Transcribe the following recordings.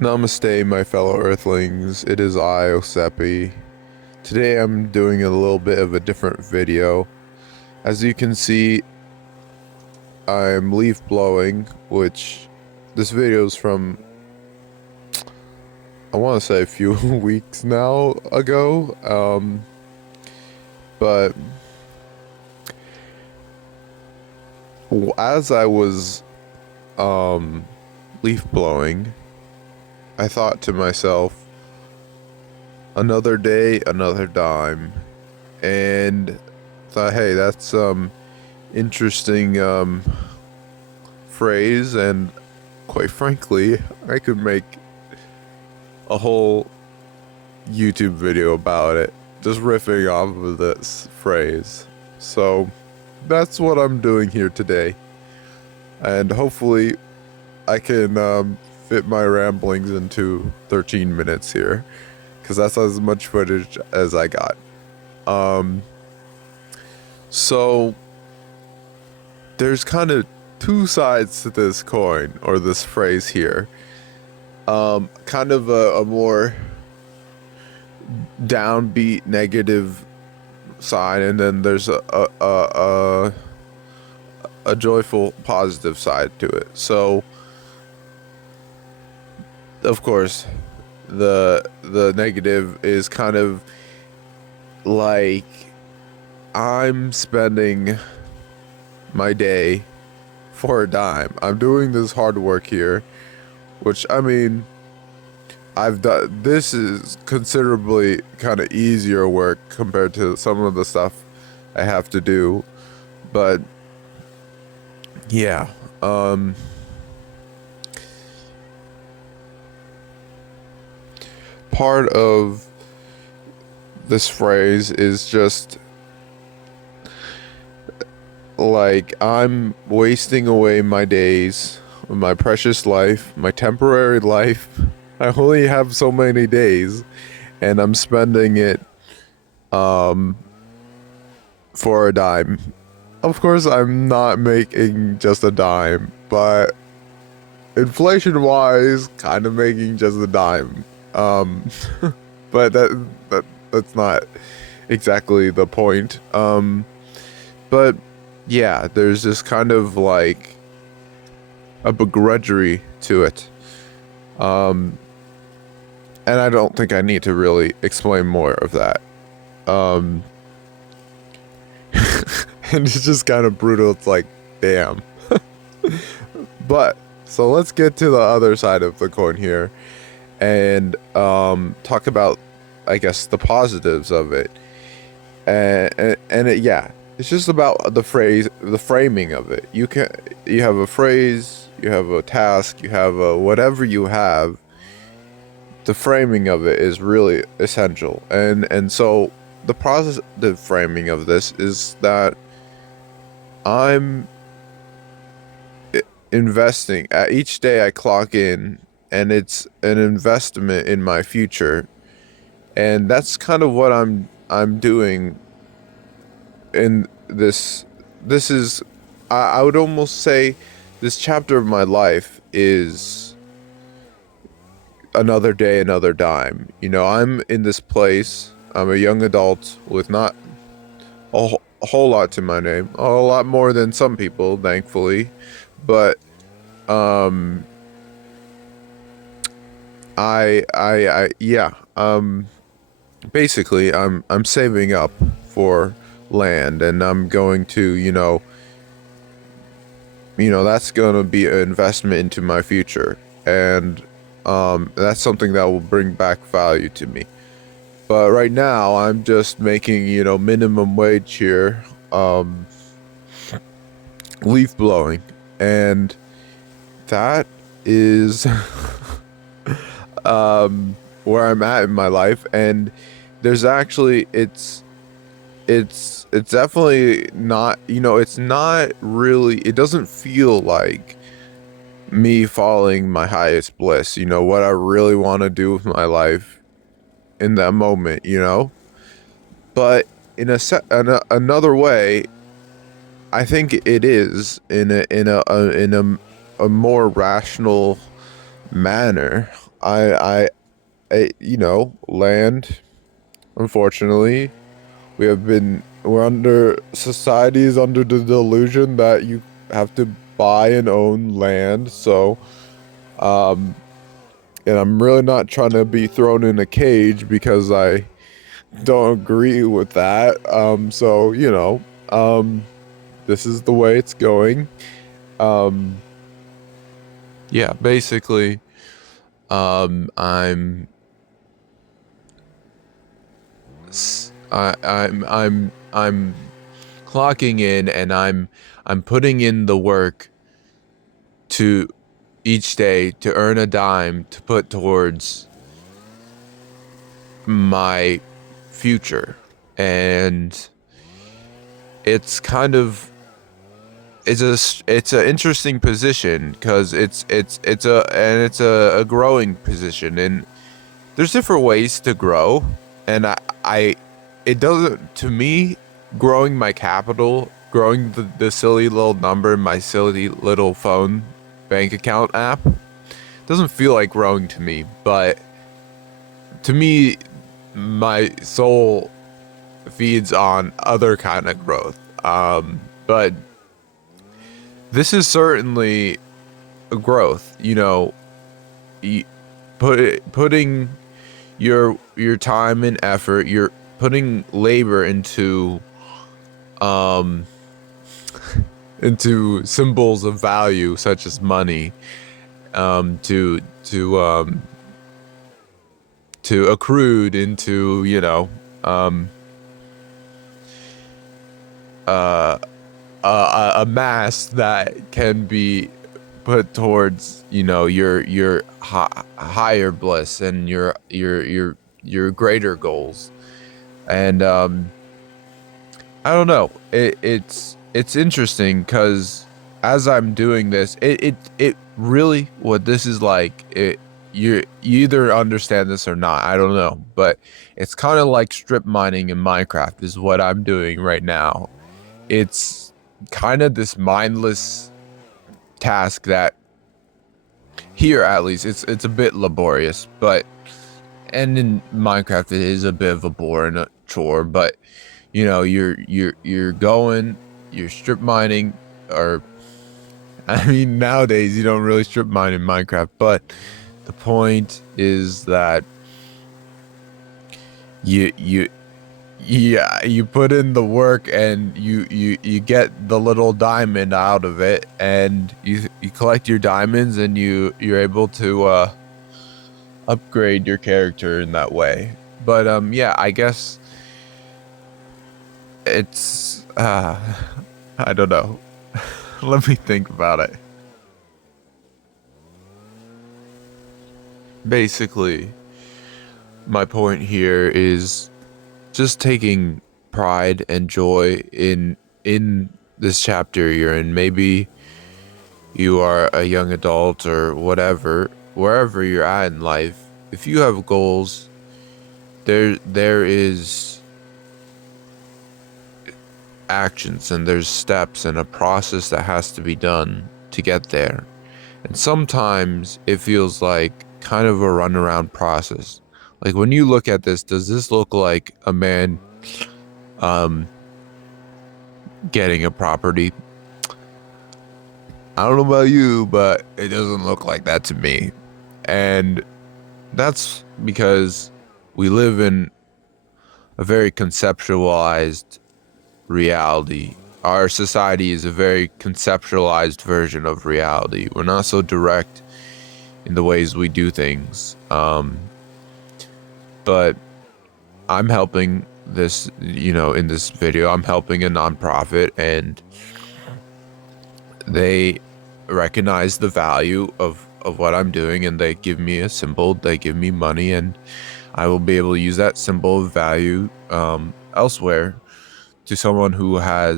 Namaste, my fellow Earthlings. It is I, Osepi. Today I'm doing a little bit of a different video. As you can see, I'm leaf blowing, which this video is from, I want to say a few weeks now ago. But as I was leaf blowing, I thought to myself, another day, another dime. And thought, hey, that's some interesting phrase, and quite frankly, I could make a whole YouTube video about it, just riffing off of this phrase. So that's what I'm doing here today. And hopefully I can fit my ramblings into 13 minutes here, because that's as much footage as I got. So there's kind of two sides to this coin, or this phrase here. Kind of a more downbeat negative side, and then there's a joyful positive side to it. So of course the negative is kind of like, I'm spending my day for a dime. I'm doing this hard work here, which, I mean, I've done. This is considerably kind of easier work compared to some of the stuff I have to do. But yeah, part of this phrase is just like, I'm wasting away my days, my precious life, my temporary life. I only have so many days, and I'm spending it for a dime. Of course, I'm not making just a dime, but inflation wise, kind of making just a dime. But that's not exactly the point. But yeah, there's this kind of like a begrudgery to it. And I don't think I need to really explain more of that. And it's just kind of brutal. It's like, damn. But so let's get to the other side of the coin here, and talk about, I guess, the positives of it. Yeah, it's just about the phrase, the framing of it. You have a phrase, you have a task, you have a whatever you have. The framing of it is really essential, and so the positive framing of this is that I'm investing at each day I clock in, and it's an investment in my future. And that's kind of what I'm doing in this is, I would almost say, this chapter of my life is another day, another dime. You know, I'm in this place, I'm a young adult with not a whole lot to my name, a lot more than some people, thankfully. But yeah, basically I'm saving up for land, and I'm going to, that's going to be an investment into my future, and that's something that will bring back value to me. But right now I'm just making, minimum wage here, leaf blowing, and that is where I'm at in my life. And there's actually, it's definitely not, it's not really, it doesn't feel like me following my highest bliss, what I really want to do with my life in that moment, but in another way, I think it is in a more rational manner. land, unfortunately, society is under the delusion that you have to buy and own land. So, um, and I'm really not trying to be thrown in a cage because I don't agree with that. This is the way it's going. Um, yeah, basically, I'm I'm clocking in, and I'm putting in the work to each day to earn a dime to put towards my future. And it's kind of it's an interesting position because it's a growing position, and there's different ways to grow. And I it doesn't, to me, growing my capital, growing the silly little number in my silly little phone bank account app doesn't feel like growing to me. But to me, my soul feeds on other kind of growth. But this is certainly a growth, putting your time and effort, you're putting labor into symbols of value such as money, to accrued into, a mass that can be put towards, your higher bliss and your greater goals. And I don't know, it's interesting because as I'm doing this, it really, what this is like, you either understand this or not, I don't know, but it's kind of like strip mining in Minecraft is what I'm doing right now. It's kind of this mindless task that, here at least, it's a bit laborious, and in Minecraft it is a bit of a bore and a chore, but you're going, you're strip mining, or I mean, nowadays you don't really strip mine in Minecraft, but the point is that you yeah, you put in the work, and you get the little diamond out of it, and you collect your diamonds, and you're able to upgrade your character in that way. But yeah, I guess it's I don't know. Let me think about it. Basically, my point here is just taking pride and joy in this chapter you're in. Maybe you are a young adult or whatever, wherever you're at in life. If you have goals, there is actions, and there's steps and a process that has to be done to get there. And sometimes it feels like kind of a runaround process. Like, when you look at this, does this look like a man getting a property? I don't know about you, but it doesn't look like that to me. And that's because we live in a very conceptualized reality. Our society is a very conceptualized version of reality. We're not so direct in the ways we do things. But I'm helping this, in this video, I'm helping a nonprofit, and they recognize the value of what I'm doing, and they give me a symbol, they give me money, and I will be able to use that symbol of value elsewhere to someone who I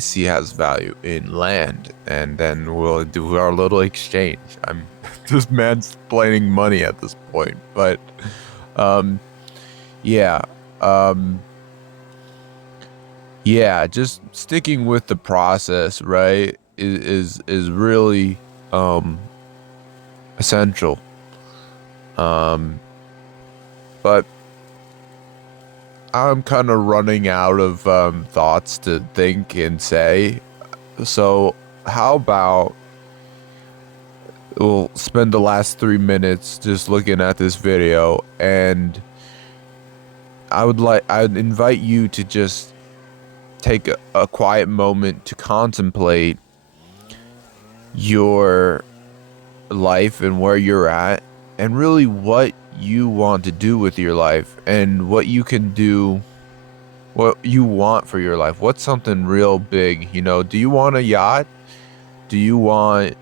see has value in land, and then we'll do our little exchange. I'm just mansplaining money at this point, but yeah, yeah, just sticking with the process, right, is really essential. But I'm kind of running out of thoughts to think and say. So, how about we'll spend the last 3 minutes just looking at this video, and I'd invite you to just take a quiet moment to contemplate your life and where you're at, and really what you want to do with your life, and what you can do, what you want for your life. What's something real big? Do you want a yacht? Do you want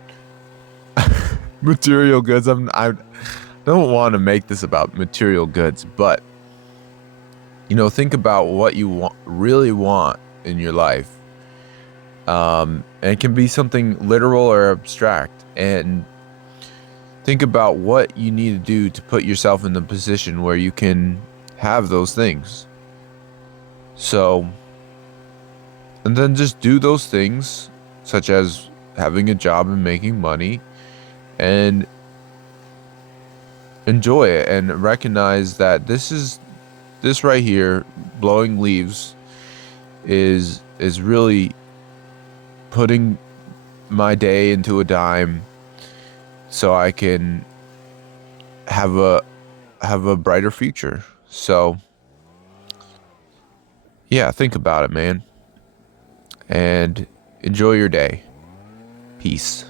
material goods? I don't want to make this about material goods, but think about what you really want in your life. And it can be something literal or abstract. And think about what you need to do to put yourself in the position where you can have those things. So, and then just do those things, such as having a job and making money, and enjoy it, and recognize that this right here, blowing leaves, is really putting my day into a dime so I can have a brighter future. So yeah, think about it, man, and enjoy your day. Peace.